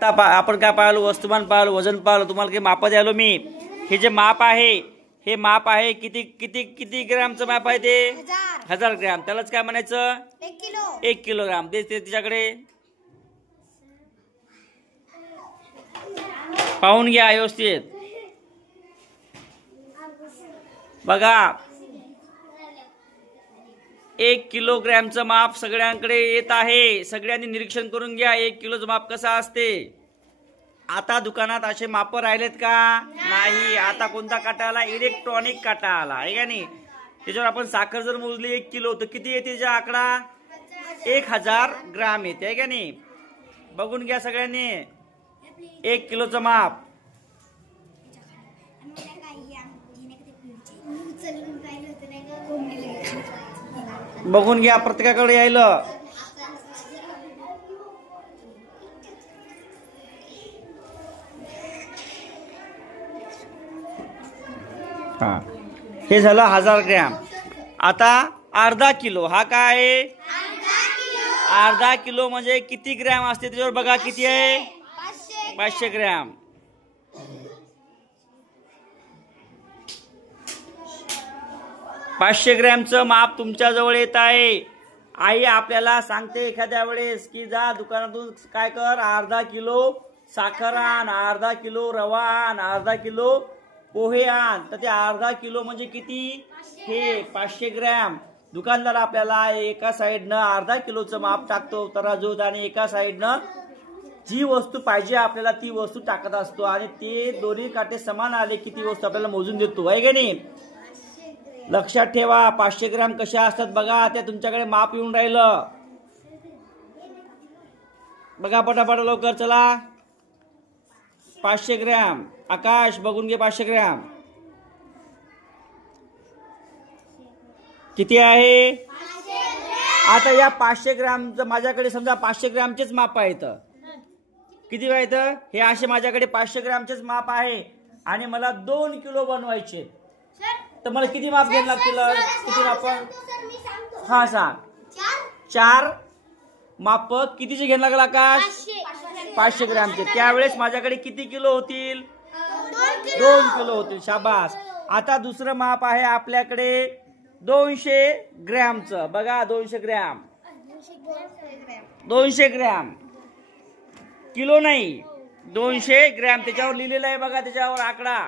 आता आपण काय पाहिलं, वस्तुमान पाहिलं, वजन पाहिलं, तुम्हाला काही माप द्यालो मी. हे जे माप आहे हे माप आहे किती किती किती ग्रॅमचं माप आहे ते 1000 ग्रॅम. त्यालाच काय म्हणायचं 1 किलोग्राम. ते तिच्याकडे पाहून घ्या व्यवस्थित. बघा 1 किलोग्रॅमचं माप सगळ्यांकडे येत आहे. सगळ्यांनी निरीक्षण करून घ्या 1 किलोचं माप कसं असते. आता दुकानात असे माप राहिलेत का नाही. आता कोणता काटा आला, इलेक्ट्रॉनिक काटा आला आहे का नाही. त्याच्यावर आपण साखर जर मोजली 1 किलो तर किती येते त्याचा आकडा 1000 ग्राम येते आहे का नाही. बघून घ्या सगळ्यांनी 1 किलोचं माप. बघून घ्या प्रत्येकाकडे यायलं. हा हे झालं 1000 ग्रॅम. आता अर्धा किलो. हा काय आहे अर्धा किलो म्हणजे किती ग्रॅम असते त्याच्यावर बघा किती आहे 500 ग्रॅम. पाचशे ग्रॅमचं माप तुमच्या जवळ येत आहे. आई आपल्याला सांगते एखाद्या वेळेस की जा दुकानातून काय कर, अर्धा किलो साखर आण, अर्धा किलो रवा आण, अर्धा किलो पोहे आण. तर ते अर्धा किलो म्हणजे किती हे 500 ग्रॅम. दुकानदार आपल्याला एका साईडनं अर्धा किलोचं माप टाकतो तराजूत आणि एका साईडनं जी वस्तू पाहिजे आपल्याला ती वस्तू टाकत असतो आणि ते दोन्ही काटे समान आले की ती वस्तू आपल्याला मोजून देतो आहे का नाही. लक्षात ठेवा 500 ग्रॅम कशा असतात बघा. त्या तुमच्याकडे माप येऊन राहिलं बघा पटापट लवकर चला. 500 ग्रॅम. आकाश बघून घे 500 ग्रॅम किती आहे. आता या 500 ग्रॅमचं माझ्याकडे समजा 500 ग्रॅमचेच माप आहेत. किती आहेत हे असे माझ्याकडे 500 ग्रॅमचेच माप आहे आणि मला 2 किलो बनवायचे. तर मला किती माप घ्यायला लागतील किती माप. हा सांग 4 माप कितीचे घ्यायला लागला आकाश 500 ग्रॅमचे. त्यावेळेस माझ्याकडे किती किलो होतील 2 किलो होतील. शाबास. आता दुसरं माप आहे आपल्याकडे 200 ग्रॅमचं. बघा 200 ग्रॅम 200 ग्रॅम किलो नाही 200 ग्रॅम. त्याच्यावर लिहिलेलं आहे बघा त्याच्यावर आकडा.